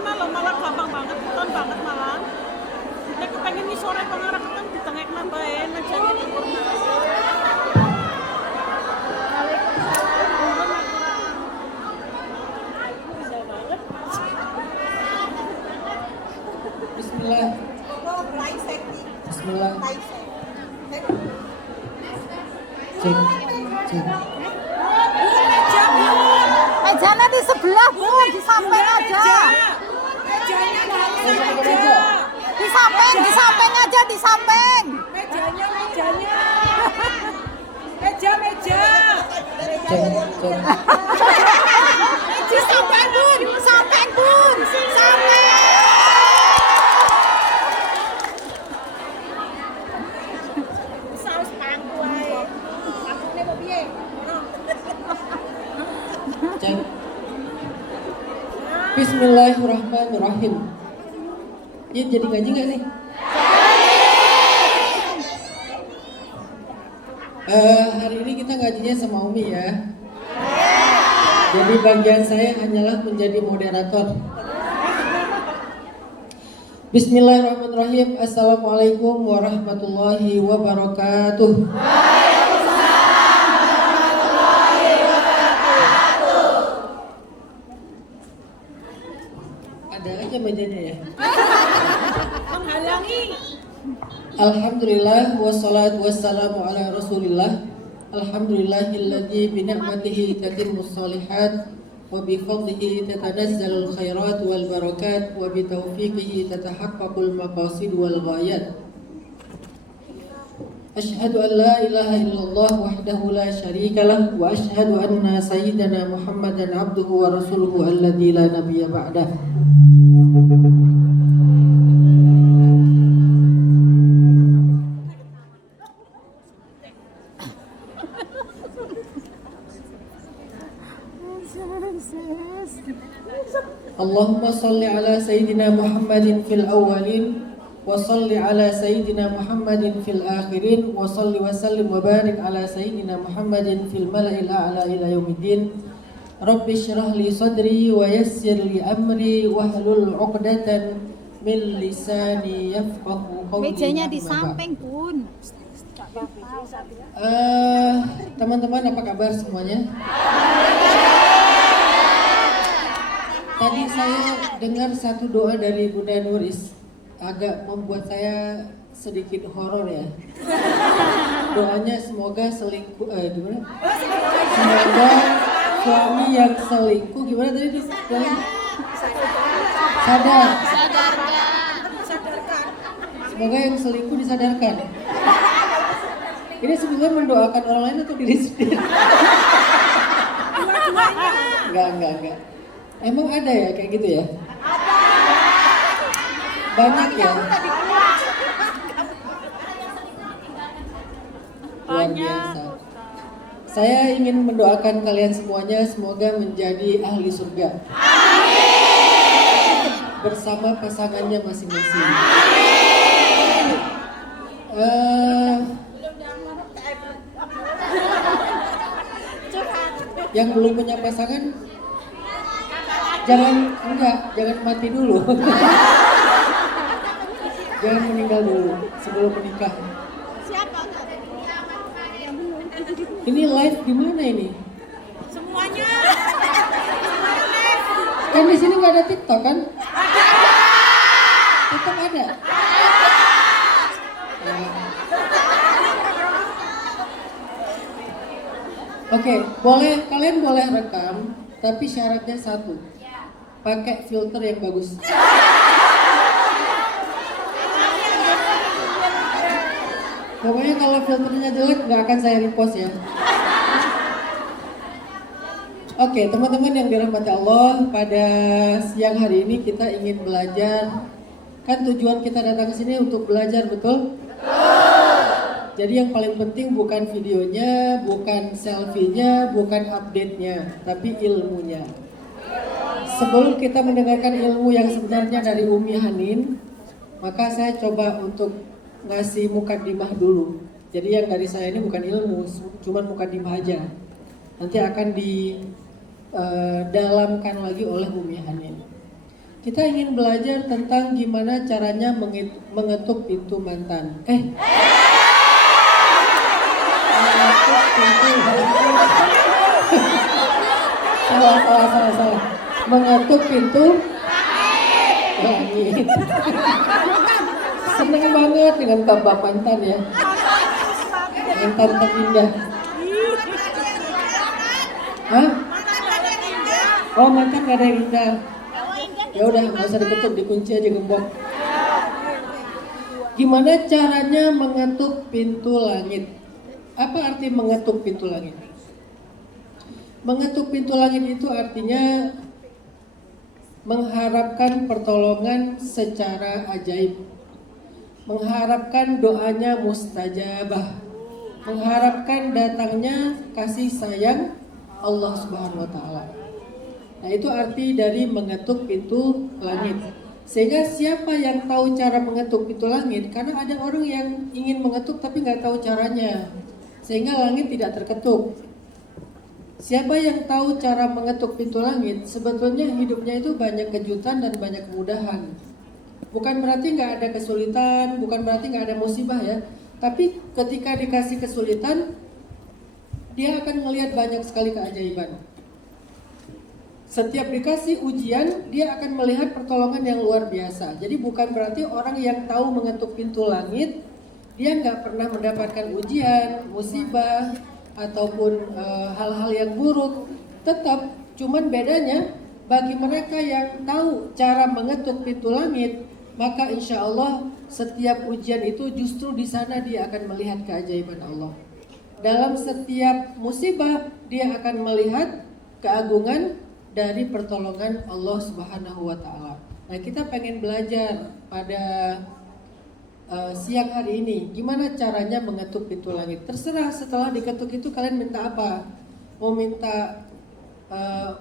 malah malah gampang banget, beton banget malah. Nek kepengen nih sore pengarah keteng di tengah nambahin aja gitu. Bismillah. Bismillah. Cek, cek. Mejanya di sebelah Bu, di samping aja. Di samping aja, di samping. Mejanya. Meja. Cek, cek. Di samping Bun, samping. Saus pangku ae. Pangkune kok piye? Cek. Bismillahirrahmanirrahim. Ini jadi ngaji nggak nih? Hari ini kita ngajinya sama Umi ya. Jadi bagian saya hanyalah menjadi moderator. Bismillahirrahmanirrahim. Assalamualaikum warahmatullahi wabarakatuh. Ada aja mejanya ya. Menghalangi. Alhamdulillah wassalatu wassalamu ala rasulillah. Alhamdulillahilladzi bi ni'matihi tatimmus shalihat wa bi fadlihi tatanazzalul khairat wal barakat wa bi taufiqihi tatahaqqaqul maqasid wal ghayat. Asyhadu an la ilaha illallah wahdahu la syarikalah wa asyhadu anna sayyidana Muhammadan abduhu wa rasuluhu alladzi la nabiyya ba'dah. Allahumma salli ala sayyidina Muhammadin fil awwalin wa salli ala sayyidina Muhammadin fil akhirin wa salli wa sallim wa barik ala sayyidina Muhammadin fil mala'il a'la ila yaumiddin. Rabbi shrah li sadri wa yassir li amri wahlul 'uqdatan min lisani yafqahu qawli. Mejanya di samping Bun. Teman-teman apa kabar semuanya? Tadi saya dengar satu doa dari Bunda Nuris, agak membuat saya sedikit horor ya. Doanya semoga selingkuh, gimana? Semoga suami yang selingkuh, gimana tadi doanya? Sadarkan. Semoga yang selingkuh disadarkan. Ini sebenarnya mendoakan orang lain atau diri sendiri? Enggak. Emang ada ya kayak gitu ya? Banyak ya? Luar biasa. Saya ingin mendoakan kalian semuanya semoga menjadi ahli surga. Amin. Bersama pasangannya masing-masing. Yang belum punya pasangan jangan mati dulu. Jangan meninggal dulu sebelum menikah. Ini live gimana ini? Semuanya. Kan di sini nggak ada TikTok kan? TikTok ada? Oke, kalian boleh rekam, tapi syaratnya satu. Pakai filter yang bagus. Pokoknya kalau filternya jelek nggak akan saya repost ya. Oke, teman-teman yang dirahmati Allah, pada siang hari ini kita ingin belajar. Kan tujuan kita datang ke sini untuk belajar, betul? Jadi yang paling penting bukan videonya, bukan selfie-nya, bukan update-nya, tapi ilmunya. Sebelum kita mendengarkan ilmu yang sebenarnya dari Umi Hanin, maka saya coba untuk ngasih mukadimah dulu. Jadi yang dari saya ini bukan ilmu, cuma mukadimah aja. Nanti akan didalamkan lagi oleh Umi Hanin. Kita ingin belajar tentang gimana caranya mengetuk pintu mantan. Mengetuk pintu. Salah. Mengetuk pintu langit. Senang banget dengan tambah mantan ya. Mantan terindah. Hah? Oh, mantan gak ada yang indah. Ya udah, nggak usah diketuk, dikunci aja gembok. Gimana caranya mengetuk pintu langit? Apa arti mengetuk pintu langit? Mengetuk pintu langit itu artinya mengharapkan pertolongan secara ajaib, mengharapkan doanya mustajabah, mengharapkan datangnya kasih sayang Allah Subhanahu wa Ta'ala. Nah, itu arti dari mengetuk pintu langit. Sehingga siapa yang tahu cara mengetuk pintu langit? Karena ada orang yang ingin mengetuk tapi nggak tahu caranya, sehingga langit tidak terketuk. Siapa yang tahu cara mengetuk pintu langit? Sebetulnya hidupnya itu banyak kejutan dan banyak kemudahan. Bukan berarti nggak ada kesulitan, bukan berarti nggak ada musibah ya. Tapi ketika dikasih kesulitan, dia akan melihat banyak sekali keajaiban. Setiap dikasih ujian, dia akan melihat pertolongan yang luar biasa. Jadi bukan berarti orang yang tahu mengetuk pintu langit, dia nggak pernah mendapatkan ujian, musibah, ataupun hal-hal yang buruk. Tetap, cuman bedanya bagi mereka yang tahu cara mengetuk pintu langit, maka insya Allah setiap ujian itu justru di sana dia akan melihat keajaiban Allah. Dalam setiap musibah, dia akan melihat keagungan dari pertolongan Allah Subhanahu wa Ta'ala. Nah, kita pengen belajar pada siang hari ini gimana caranya mengetuk pintu langit. Terserah setelah diketuk itu kalian minta apa? Mau minta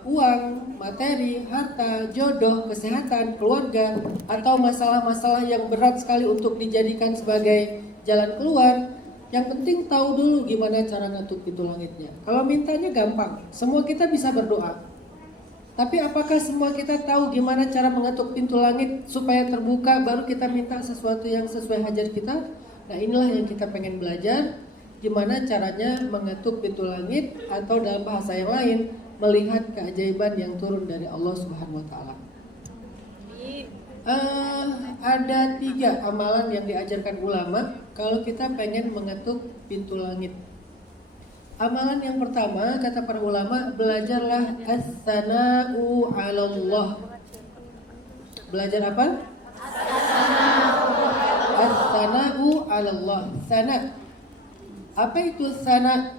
uang, materi, harta, jodoh, kesehatan, keluarga, atau masalah-masalah yang berat sekali untuk dijadikan sebagai jalan keluar. Yang penting tahu dulu gimana cara ngetuk pintu langitnya. Kalau mintanya gampang, semua kita bisa berdoa. Tapi apakah semua kita tahu gimana cara mengetuk pintu langit supaya terbuka baru kita minta sesuatu yang sesuai hajat kita? Nah, inilah yang kita pengen belajar, gimana caranya mengetuk pintu langit, atau dalam bahasa yang lain melihat keajaiban yang turun dari Allah Subhanahu wa Ta'ala. Ada 3 amalan yang diajarkan ulama kalau kita pengen mengetuk pintu langit. Amalan yang pertama, kata para ulama, belajarlah as-sana'u 'alallah. Belajar apa? As-sana'u 'alallah. Sana. Apa itu sana?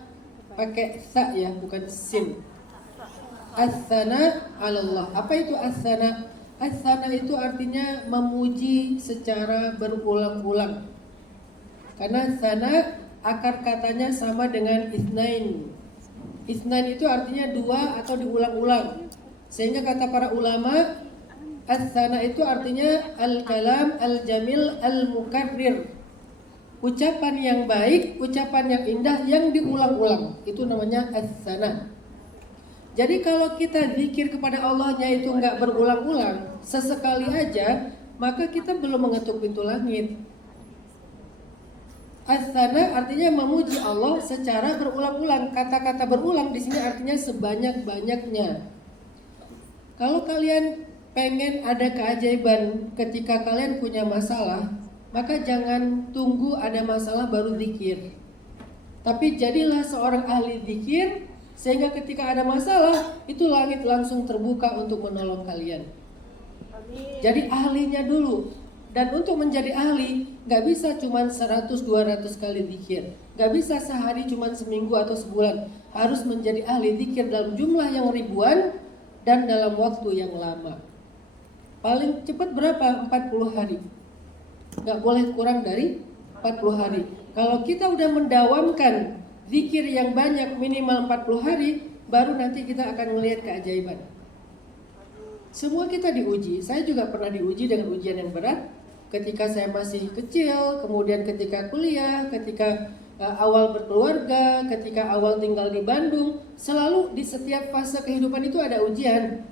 Pakai sa ya, bukan sin. As-sana' 'alallah. Apa itu as-sana'? As-sana' itu artinya memuji secara berulang-ulang. Karena sana akar katanya sama dengan isnain. Isnain itu artinya 2 atau diulang-ulang. Sehingga kata para ulama, as-sana itu artinya al-kalam al-jamil al-mukarrir. Ucapan yang baik, ucapan yang indah yang diulang-ulang. Itu namanya as-sana. Jadi kalau kita zikir kepada Allahnya itu nggak berulang-ulang, sesekali aja, maka kita belum mengetuk pintu langit. As-sana artinya memuji Allah secara berulang-ulang. Kata-kata berulang di sini artinya sebanyak-banyaknya. Kalau kalian pengen ada keajaiban ketika kalian punya masalah, maka jangan tunggu ada masalah baru zikir. Tapi jadilah seorang ahli zikir sehingga ketika ada masalah itu langit langsung terbuka untuk menolong kalian. Jadi ahlinya dulu. Dan untuk menjadi ahli, gak bisa cuma 100-200 kali zikir. Gak bisa sehari cuma seminggu atau sebulan. Harus menjadi ahli zikir dalam jumlah yang ribuan dan dalam waktu yang lama. Paling cepat berapa? 40 hari. Gak boleh kurang dari 40 hari. Kalau kita udah mendawamkan zikir yang banyak minimal 40 hari, baru nanti kita akan melihat keajaiban. Semua kita diuji. Saya juga pernah diuji dengan ujian yang berat. Ketika saya masih kecil, kemudian ketika kuliah, ketika awal berkeluarga, ketika awal tinggal di Bandung, selalu di setiap fase kehidupan itu ada ujian.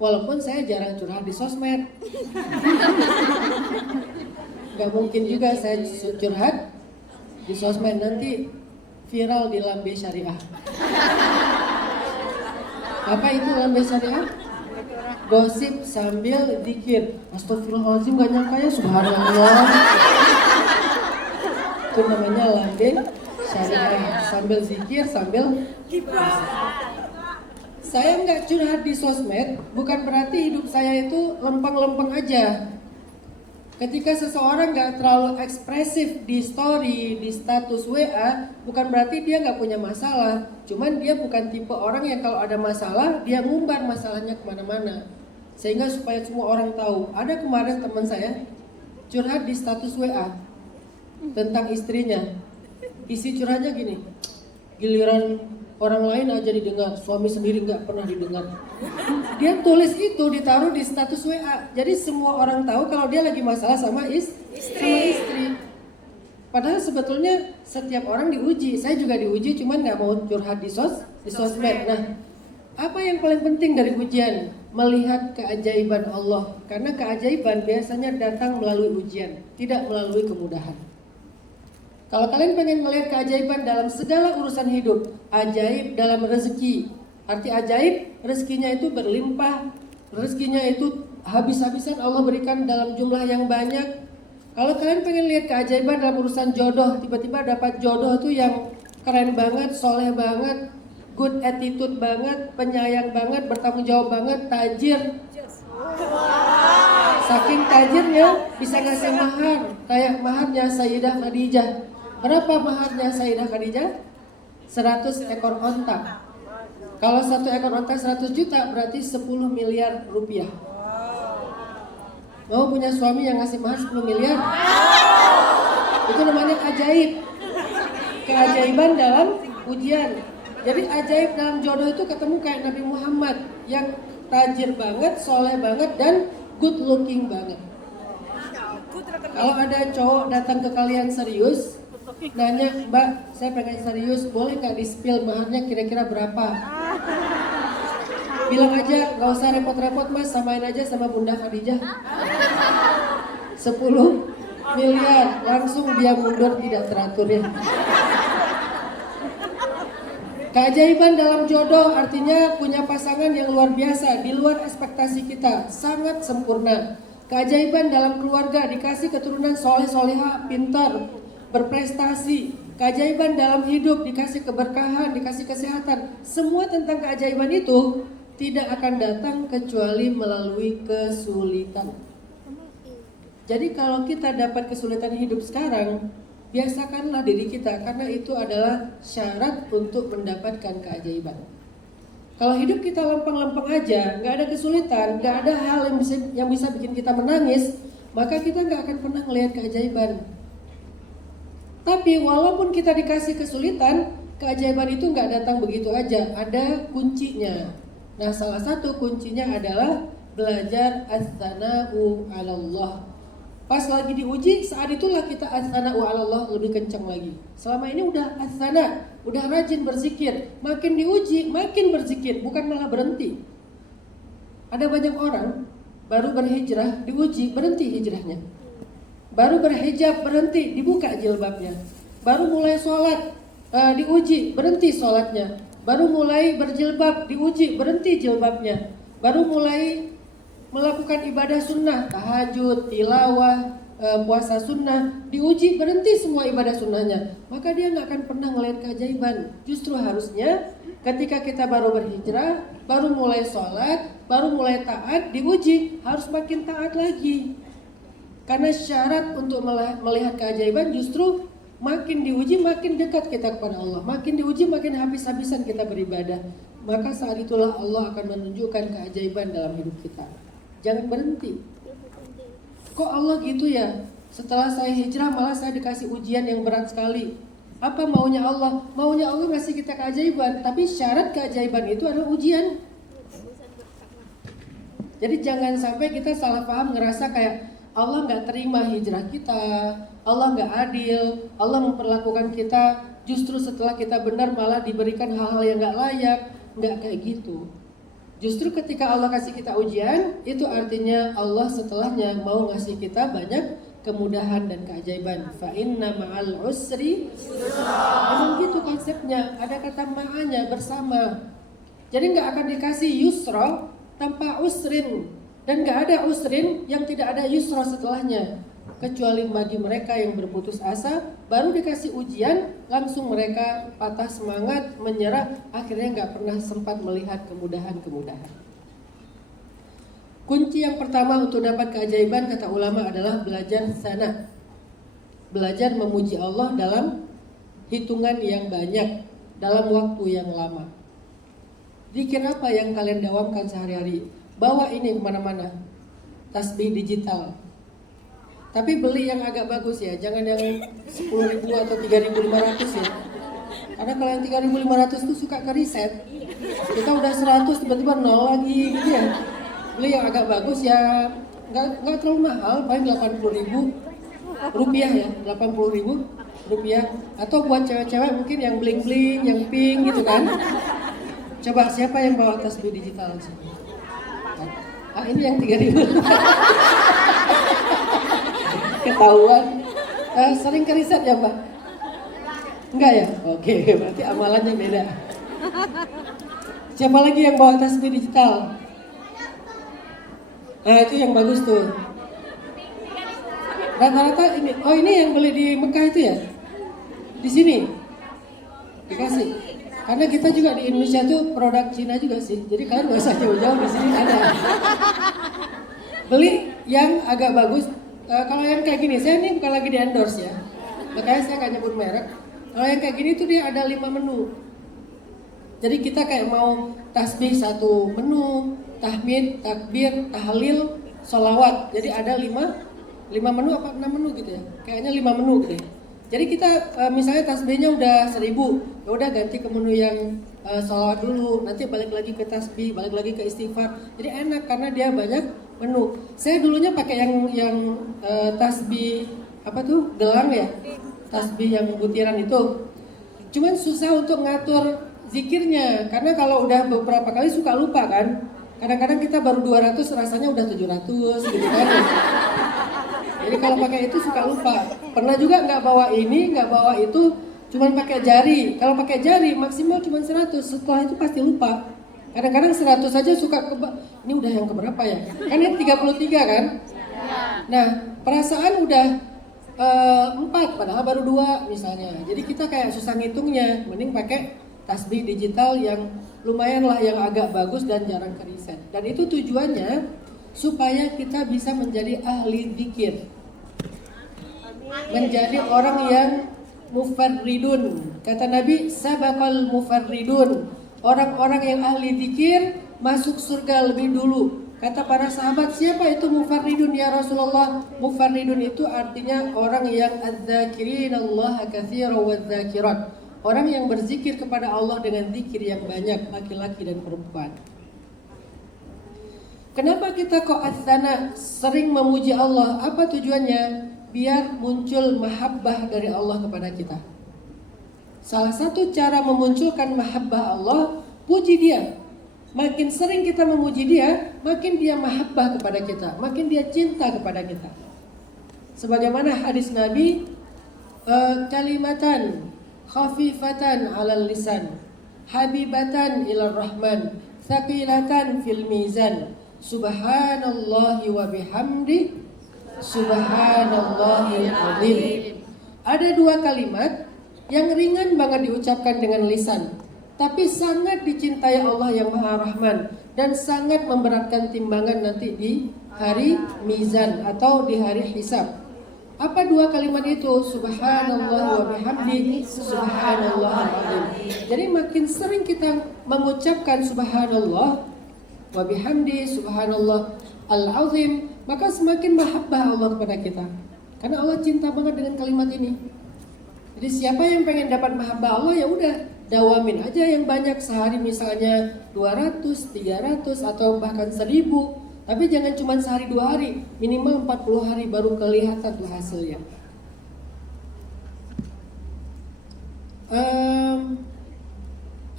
Walaupun saya jarang curhat di sosmed. Gak mungkin juga saya curhat di sosmed, nanti viral di Lambe Syariah. Apa itu Lambe Syariah? Gosip sambil zikir. Astagfirullahaladzim, gak nyangka ya, subhanallah. Itu namanya Lambe Syariah, sambil zikir, sambil saya nggak curhat di sosmed, bukan berarti hidup saya itu lempeng-lempeng aja. Ketika seseorang nggak terlalu ekspresif di story, di status WA, bukan berarti dia nggak punya masalah. Cuman dia bukan tipe orang yang kalau ada masalah, dia ngumbar masalahnya kemana-mana. Sehingga supaya semua orang tahu. Ada kemarin teman saya curhat di status WA tentang istrinya. Isi curhatnya gini, giliran orang lain aja didengar, suami sendiri nggak pernah didengar. Dia tulis itu ditaruh di status WA, jadi semua orang tahu kalau dia lagi masalah sama istri. Padahal sebetulnya setiap orang diuji, saya juga diuji, cuman nggak mau curhat di sosmed. Nah, apa yang paling penting dari ujian? Melihat keajaiban Allah, karena keajaiban biasanya datang melalui ujian, tidak melalui kemudahan. Kalau kalian pengen melihat keajaiban dalam segala urusan hidup, ajaib dalam rezeki. Arti ajaib, rezekinya itu berlimpah, rezekinya itu habis-habisan Allah berikan dalam jumlah yang banyak. Kalau kalian pengen lihat keajaiban dalam urusan jodoh, tiba-tiba dapat jodoh tuh yang keren banget, soleh banget, good attitude banget, penyayang banget, bertanggung jawab banget, tajir. Saking tajirnya bisa ngasih mahar, kayak maharnya Sayyidah Khadijah. Berapa maharnya Sayyidah Khadijah? 100 ekor onta. Kalau 1 ekor onta 100 juta berarti 10 miliar rupiah. Mau punya suami yang ngasih mahar 10 miliar? Itu namanya ajaib. Keajaiban dalam ujian. Jadi ajaib dalam jodoh itu ketemu kayak Nabi Muhammad yang tajir banget, soleh banget, dan good looking banget. Kalau ada cowok datang ke kalian serius, nanya, Mbak, saya pengen serius, boleh nggak di-spill maharnya kira-kira berapa? Bilang aja, nggak usah repot-repot mas, samain aja sama Bunda Khadijah. 10 miliar, langsung dia mundur tidak teratur ya. Keajaiban dalam jodoh artinya punya pasangan yang luar biasa, di luar ekspektasi kita, sangat sempurna. Keajaiban dalam keluarga, dikasih keturunan soleh-soleha, pintar, berprestasi. Keajaiban dalam hidup, dikasih keberkahan, dikasih kesehatan. Semua tentang keajaiban itu tidak akan datang kecuali melalui kesulitan. Jadi kalau kita dapat kesulitan hidup sekarang, biasakanlah diri kita, karena itu adalah syarat untuk mendapatkan keajaiban. Kalau hidup kita lempeng-lempeng aja, nggak ada kesulitan, nggak ada hal yang bisa bikin kita menangis, maka kita nggak akan pernah melihat keajaiban. Tapi walaupun kita dikasih kesulitan, keajaiban itu nggak datang begitu aja, ada kuncinya. Nah, salah satu kuncinya adalah belajar as-sana'u 'alallah. Pas lagi diuji, saat itulah kita as-sana'u 'alallah lebih kencang lagi. Selama ini udah as-sana', udah rajin berzikir, makin diuji makin berzikir, bukan malah berhenti. Ada banyak orang baru berhijrah, diuji, berhenti hijrahnya. Baru berhijab, berhenti, dibuka jilbabnya. Baru mulai sholat, diuji, berhenti sholatnya. Baru mulai berjilbab, diuji, berhenti jilbabnya. Baru mulai melakukan ibadah sunnah, tahajud, tilawah, puasa sunnah, diuji, berhenti semua ibadah sunnahnya. Maka dia nggak akan pernah melihat keajaiban. Justru harusnya ketika kita baru berhijrah, baru mulai sholat, baru mulai taat, diuji, harus makin taat lagi. Karena syarat untuk melihat keajaiban justru makin diuji makin dekat kita kepada Allah, makin diuji makin habis-habisan kita beribadah. Maka saat itulah Allah akan menunjukkan keajaiban dalam hidup kita. Jangan berhenti. Kok Allah gitu ya? Setelah saya hijrah malah saya dikasih ujian yang berat sekali. Apa maunya Allah? Maunya Allah ngasih kita keajaiban, tapi syarat keajaiban itu adalah ujian. Jadi jangan sampai kita salah paham, ngerasa kayak Allah nggak terima hijrah kita, Allah nggak adil, Allah memperlakukan kita justru setelah kita benar malah diberikan hal-hal yang nggak layak. Nggak kayak gitu. Justru ketika Allah kasih kita ujian, itu artinya Allah setelahnya mau ngasih kita banyak kemudahan dan keajaiban. Fa inna ma'al usri yusra. Emang gitu konsepnya, ada kata ma'anya bersama. Jadi nggak akan dikasih yusra tanpa usrin, dan nggak ada usrin yang tidak ada yusra setelahnya. Kecuali bagi mereka yang berputus asa, baru dikasih ujian, langsung mereka patah semangat, menyerah, akhirnya nggak pernah sempat melihat kemudahan-kemudahan. Kunci yang pertama untuk dapat keajaiban, kata ulama, adalah belajar sana. Belajar memuji Allah dalam hitungan yang banyak, dalam waktu yang lama. Zikir apa yang kalian dawamkan sehari-hari? Bawa ini kemana-mana, tasbih digital. Tapi beli yang agak bagus ya, jangan yang 10.000 atau 3.500 ya. Karena kalau yang 3.500 itu suka ke reset. Kita udah 100 tiba-tiba 0 lagi gitu ya. Beli yang agak bagus ya, nggak terlalu mahal, paling 80.000 rupiah ya, 80.000 rupiah. Atau buat cewek-cewek mungkin yang bling-bling, yang pink gitu kan. Coba siapa yang bawa tasbih digital sini? Ah, ini yang 3.000. Ketahuan. Sering ke riset ya Mbak? Enggak ya? Oke, berarti amalannya beda. Siapa lagi yang bawa tasbih digital? Nah, itu yang bagus tuh. Rata-rata ini, oh ini yang beli di Mekah itu ya? Di sini? Dikasih. Karena kita juga di Indonesia tuh produk Cina juga sih. Jadi kalian gak usah jauh-jauh, di sini ada. Beli yang agak bagus. Kalau yang kayak gini, saya ini bukan lagi di endorse ya, makanya saya nggak nyebut merek. Kalau yang kayak gini tuh dia ada 5 menu. Jadi kita kayak mau tasbih 1 menu, tahmid, takbir, tahlil, sholawat. Jadi ada 5 menu apa 6 menu gitu ya? Kayaknya 5 menu gitu ya. Jadi kita misalnya tasbihnya udah 1000, ya udah ganti ke menu yang sholawat dulu, nanti balik lagi ke tasbih, balik lagi ke istighfar. Jadi enak karena dia banyak menu. Saya dulunya pakai yang tasbih apa tuh, gelang ya, tasbih yang butiran itu. Cuman susah untuk ngatur zikirnya karena kalau udah beberapa kali suka lupa kan. Kadang-kadang kita baru 200 rasanya udah 700 gitu kan. Jadi kalau pakai itu suka lupa. Pernah juga nggak bawa ini, nggak bawa itu, cuman pakai jari. Kalau pakai jari maksimal cuma 100, setelah itu pasti lupa. Kadang-kadang 100 aja suka ini udah yang keberapa ya? Kan ini 33 kan? Nah, perasaan udah 4 padahal baru 2 misalnya. Jadi kita kayak susah ngitungnya, mending pakai tasbih digital yang lumayan lah, yang agak bagus dan jarang ke reset. Dan itu tujuannya supaya kita bisa menjadi ahli zikir, menjadi orang yang mufarridun. Kata Nabi, sabaqal mufarridun, orang-orang yang ahli zikir masuk surga lebih dulu. Kata para sahabat, siapa itu mufarridun ya Rasulullah? Mufarridun itu artinya orang yang adz-dzakirin Allah katsiran wadz-dzakirat, orang yang berzikir kepada Allah dengan zikir yang banyak, laki-laki dan perempuan. Kenapa kita kok adzana sering memuji Allah? Apa tujuannya? Biar muncul mahabbah dari Allah kepada kita. Salah satu cara memunculkan mahabbah Allah, puji Dia. Makin sering kita memuji Dia, makin Dia mahabbah kepada kita, makin Dia cinta kepada kita. Sebagaimana hadis Nabi, kalimatan khafifatan 'alal lisan, habibatan ilar rahman, thaqilatan fil mizan. Subhanallahi wa bihamdi, subhanallahil azim. Ada 2 kalimat yang ringan banget diucapkan dengan lisan, tapi sangat dicintai Allah yang Maha Rahman dan sangat memberatkan timbangan nanti di hari mizan atau di hari hisab. Apa 2 kalimat itu? Subhanallah wa bihamdi, subhanallahil azim. Jadi makin sering kita mengucapkan subhanallah wa bihamdi, subhanallah al-azim, maka semakin mahabbah Allah kepada kita. Karena Allah cinta banget dengan kalimat ini. Jadi siapa yang pengen dapat mahabbah Allah, ya udah dawamin aja yang banyak, sehari misalnya 200, 300 atau bahkan 1000. Tapi jangan cuma sehari 2 hari, minimal 40 hari baru kelihatan tuh hasilnya.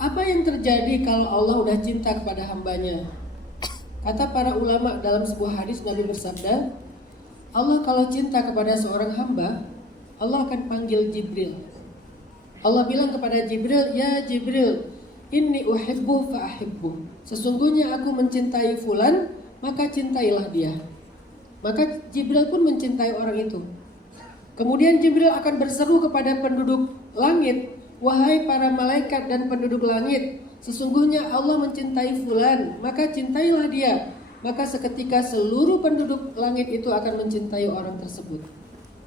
Apa yang terjadi kalau Allah udah cinta kepada hambanya? Kata para ulama dalam sebuah hadis Nabi bersabda, Allah kalau cinta kepada seorang hamba, Allah akan panggil Jibril. Allah bilang kepada Jibril, ya Jibril, inni uhibbu fa'ahibbu. Sesungguhnya aku mencintai fulan, maka cintailah dia. Maka Jibril pun mencintai orang itu. Kemudian Jibril akan berseru kepada penduduk langit, wahai para malaikat dan penduduk langit, sesungguhnya Allah mencintai fulan, maka cintailah dia. Maka seketika seluruh penduduk langit itu akan mencintai orang tersebut.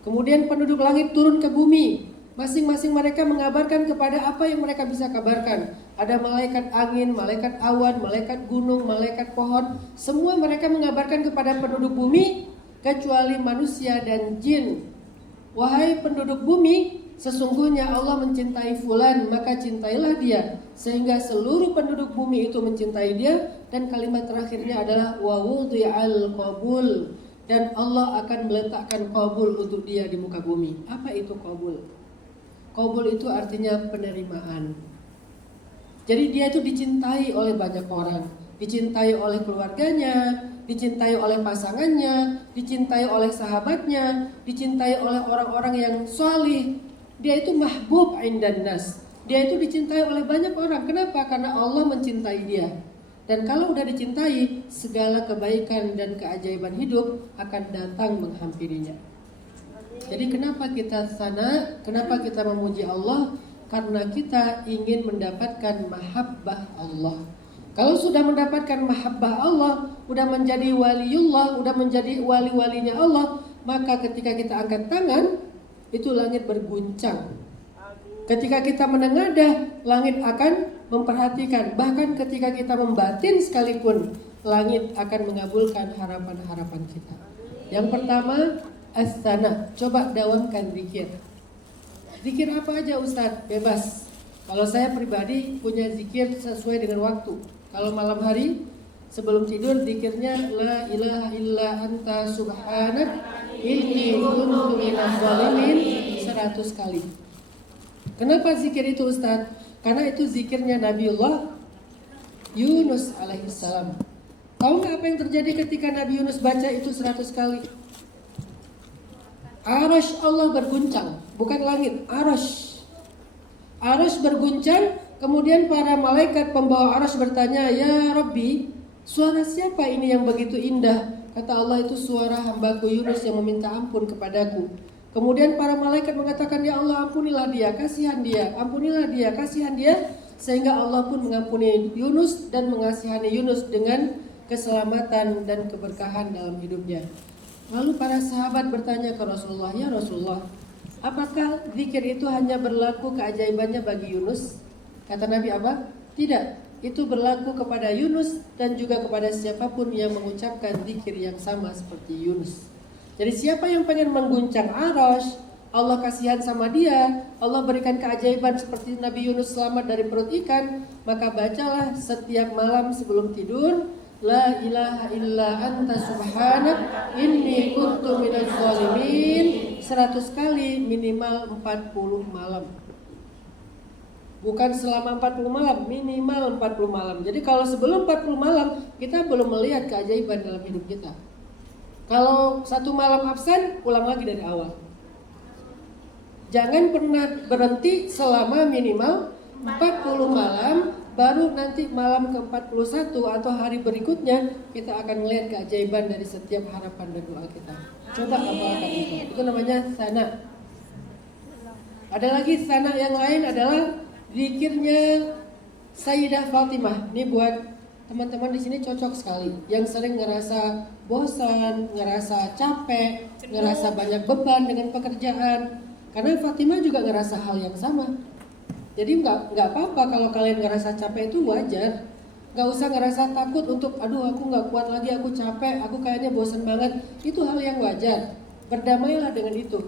Kemudian penduduk langit turun ke bumi. Masing-masing mereka mengabarkan kepada apa yang mereka bisa kabarkan. Ada malaikat angin, malaikat awan, malaikat gunung, malaikat pohon. Semua mereka mengabarkan kepada penduduk bumi, kecuali manusia dan jin. Wahai penduduk bumi, sesungguhnya Allah mencintai fulan, maka cintailah dia. Sehingga seluruh penduduk bumi itu mencintai dia. Dan kalimat terakhirnya adalah wa wudi'al qabul, dan Allah akan meletakkan qabul untuk dia di muka bumi. Apa itu qabul? Qabul itu artinya penerimaan. Jadi dia itu dicintai oleh banyak orang, dicintai oleh keluarganya, dicintai oleh pasangannya, dicintai oleh sahabatnya, dicintai oleh orang-orang yang salih. Dia itu mahbub indan nas. Dia itu dicintai oleh banyak orang. Kenapa? Karena Allah mencintai dia. Dan kalau udah dicintai, segala kebaikan dan keajaiban hidup akan datang menghampirinya. Jadi kenapa kita sana? Kenapa kita memuji Allah? Karena kita ingin mendapatkan mahabbah Allah. Kalau sudah mendapatkan mahabbah Allah, udah menjadi waliullah, udah menjadi wali-walinya Allah, maka ketika kita angkat tangan, itu langit berguncang. Ketika kita menengadah, langit akan memperhatikan. Bahkan ketika kita membatin sekalipun, langit akan mengabulkan harapan-harapan kita. Yang pertama, as-sana. Coba dawamkan zikir. Zikir apa aja Ustadz? Bebas. Kalau saya pribadi punya zikir sesuai dengan waktu. Kalau malam hari sebelum tidur zikirnya la ilaha illa anta subhanak inni kuntu minaz zalimin 100 kali. Kenapa zikir itu Ustadz? Karena itu zikirnya Nabiullah Yunus alaihissalam. Tahu nggak apa yang terjadi ketika Nabi Yunus baca itu 100 kali? Arasy Allah berguncang, bukan langit, arasy. Arasy berguncang, kemudian para malaikat pembawa arasy bertanya, ya Rabbi, suara siapa ini yang begitu indah? Kata Allah, itu suara hambaku Yunus yang meminta ampun kepadaku. Kemudian para malaikat mengatakan, ya Allah, ampunilah dia, kasihan dia, ampunilah dia, kasihan dia. Sehingga Allah pun mengampuni Yunus dan mengasihani Yunus dengan keselamatan dan keberkahan dalam hidupnya. Lalu para sahabat bertanya ke Rasulullah, ya Rasulullah, apakah zikir itu hanya berlaku keajaibannya bagi Yunus? Kata Nabi apa? Tidak, itu berlaku kepada Yunus dan juga kepada siapapun yang mengucapkan zikir yang sama seperti Yunus. Jadi siapa yang pengen mengguncang arasy, Allah kasihan sama dia, Allah berikan keajaiban seperti Nabi Yunus selamat dari perut ikan, maka bacalah setiap malam sebelum tidur, la ilaha illa anta subhanak inni kuntu minaz zalimin 100 kali minimal 40 malam. Bukan selama 40 malam, minimal 40 malam. Jadi kalau sebelum 40 malam kita belum melihat keajaiban dalam hidup kita. Kalau satu malam absen, ulang lagi dari awal. Jangan pernah berhenti selama minimal 40 malam. Baru nanti malam ke-41 atau hari berikutnya kita akan melihat keajaiban dari setiap harapan dan doa kita. Coba amalkan itu. Itu namanya sana. Ada lagi sana yang lain adalah zikirnya Sayyidah Fatimah. Ini buat teman-teman di sini cocok sekali. Yang sering ngerasa bosan, ngerasa capek, ngerasa banyak beban dengan pekerjaan. Karena Fatimah juga ngerasa hal yang sama. Jadi nggak apa-apa kalau kalian ngerasa capek, itu wajar. Nggak usah ngerasa takut untuk aduh aku nggak kuat lagi, aku capek, aku kayaknya bosan banget. Itu hal yang wajar. Berdamailah dengan itu.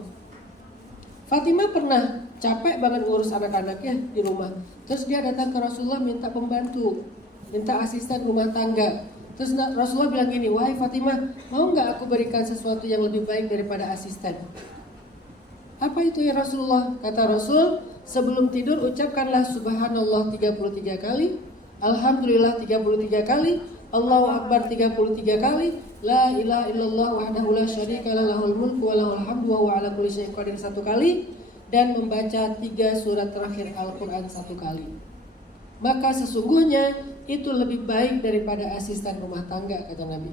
Fatimah pernah capek banget ngurus anak-anaknya di rumah. Terus dia datang ke Rasulullah minta pembantu, minta asisten rumah tangga. Terus Rasulullah bilang gini, wahai Fatimah, mau nggak aku berikan sesuatu yang lebih baik daripada asisten? Apa itu ya Rasulullah? Kata Rasul, Sebelum tidur ucapkanlah subhanallah 33 kali, alhamdulillah 33 kali, Allahu akbar 33 kali, la ilaha illallah wahdahu la syarika lah lahul mulku wa lahul hamdu wa huwa ala kulli syai'in qadir 1 kali, dan membaca 3 surat terakhir Al-Qur'an 1 kali. Maka sesungguhnya itu lebih baik daripada asisten rumah tangga, kata Nabi.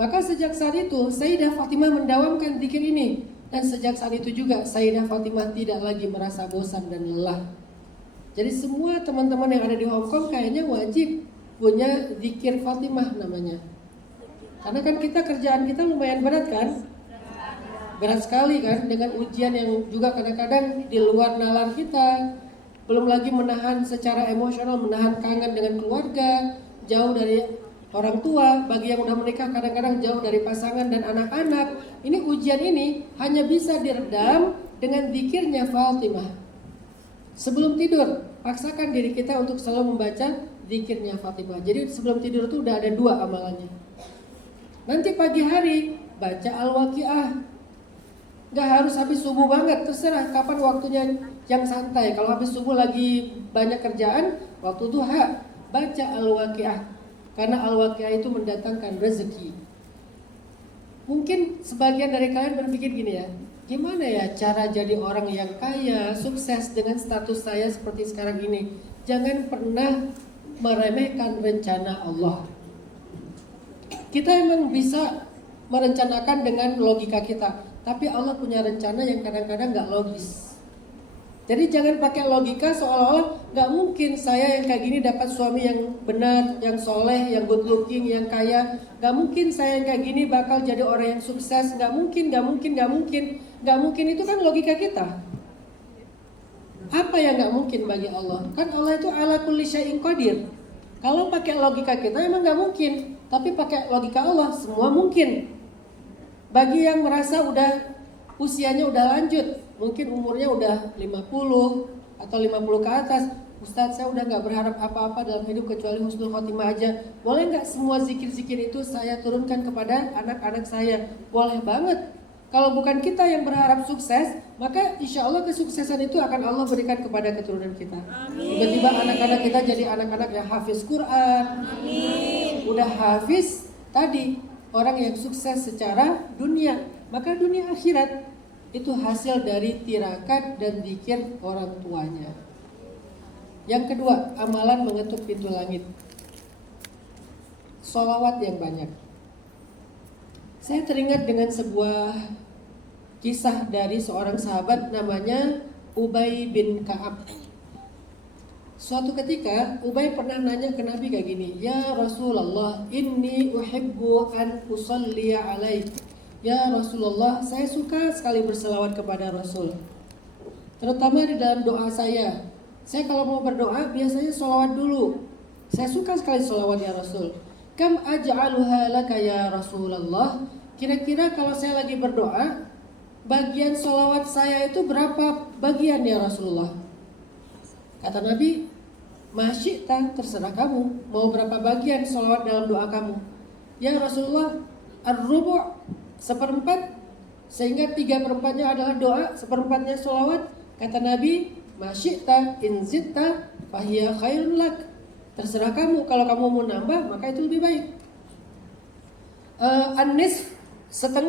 Maka sejak saat itu Sayyidah Fatimah mendawamkan zikir ini, dan sejak saat itu juga Sayyidah Fatimah tidak lagi merasa bosan dan lelah. Jadi semua teman-teman yang ada di Hong Kong kayaknya wajib punya zikir Fatimah namanya. Karena kan kerjaan kita lumayan berat kan? Berat sekali kan, dengan ujian yang juga kadang-kadang di luar nalar kita. Belum lagi menahan secara emosional, menahan kangen dengan keluarga, jauh dari orang tua, bagi yang udah menikah kadang-kadang jauh dari pasangan dan anak-anak. Ini ujian ini hanya bisa diredam dengan zikirnya Fatimah. Sebelum tidur, paksakan diri kita untuk selalu membaca zikirnya Fatimah. Jadi sebelum tidur itu udah ada 2 amalannya. Nanti pagi hari baca Al-Waqiah. Gak harus habis subuh banget, terserah kapan waktunya yang santai. Kalau habis subuh lagi banyak kerjaan, waktu duha baca Al-Waqiah. Karena Al-Waqiah itu mendatangkan rezeki. Mungkin sebagian dari kalian berpikir gini ya, gimana ya cara jadi orang yang kaya, sukses dengan status saya seperti sekarang ini? Jangan pernah meremehkan rencana Allah. Kita emang bisa merencanakan dengan logika kita, tapi Allah punya rencana yang kadang-kadang gak logis. Jadi jangan pakai logika seolah-olah gak mungkin saya yang kayak gini dapat suami yang benar, yang soleh, yang good looking, yang kaya. Gak mungkin saya yang kayak gini bakal jadi orang yang sukses. Gak mungkin. Gak mungkin itu kan logika kita. Apa yang gak mungkin bagi Allah? Kan Allah itu ala kulli syai'in qadir. Kalau pakai logika kita emang gak mungkin, tapi pakai logika Allah semua mungkin. Bagi yang merasa usianya udah lanjut, mungkin umurnya udah 50 atau 50 ke atas, Ustadz saya udah gak berharap apa-apa dalam hidup kecuali husnul khotimah aja. Boleh gak semua zikir-zikir itu saya turunkan kepada anak-anak saya? Boleh banget. Kalau bukan kita yang berharap sukses, maka insya Allah kesuksesan itu akan Allah berikan kepada keturunan kita. Tiba-tiba anak-anak kita jadi anak-anak yang hafiz Quran. Amin. Udah hafiz tadi, orang yang sukses secara dunia. Maka dunia akhirat itu hasil dari tirakat dan zikir orang tuanya. Yang kedua, amalan mengetuk pintu langit. Sholawat yang banyak. Saya teringat dengan sebuah kisah dari seorang sahabat namanya Ubay bin Ka'ab. Suatu ketika Ubay pernah nanya ke Nabi kayak gini, "Ya Rasulullah, inni uhibbu an usalli alaik." Ya Rasulullah, saya suka sekali berselawat kepada Rasul. Terutama di dalam doa saya. Saya kalau mau berdoa biasanya sholawat dulu. Saya suka sekali sholawat ya Rasul. Kam aj'aluha laka ya Rasulullah. Kira-kira kalau saya lagi berdoa, bagian sholawat saya itu berapa bagian ya Rasulullah? Kata Nabi, "Masyita, terserah kamu. Mau berapa bagian sholawat dalam doa kamu?" Ya Rasulullah, ar-rubu', 1/4. Sehingga 3/4-nya adalah doa, 1/4-nya sholawat. Kata Nabi, "Masyita in zitta fahiya khairun lak." Terserah kamu, kalau kamu mau nambah maka itu lebih baik. An-nisf, setengah.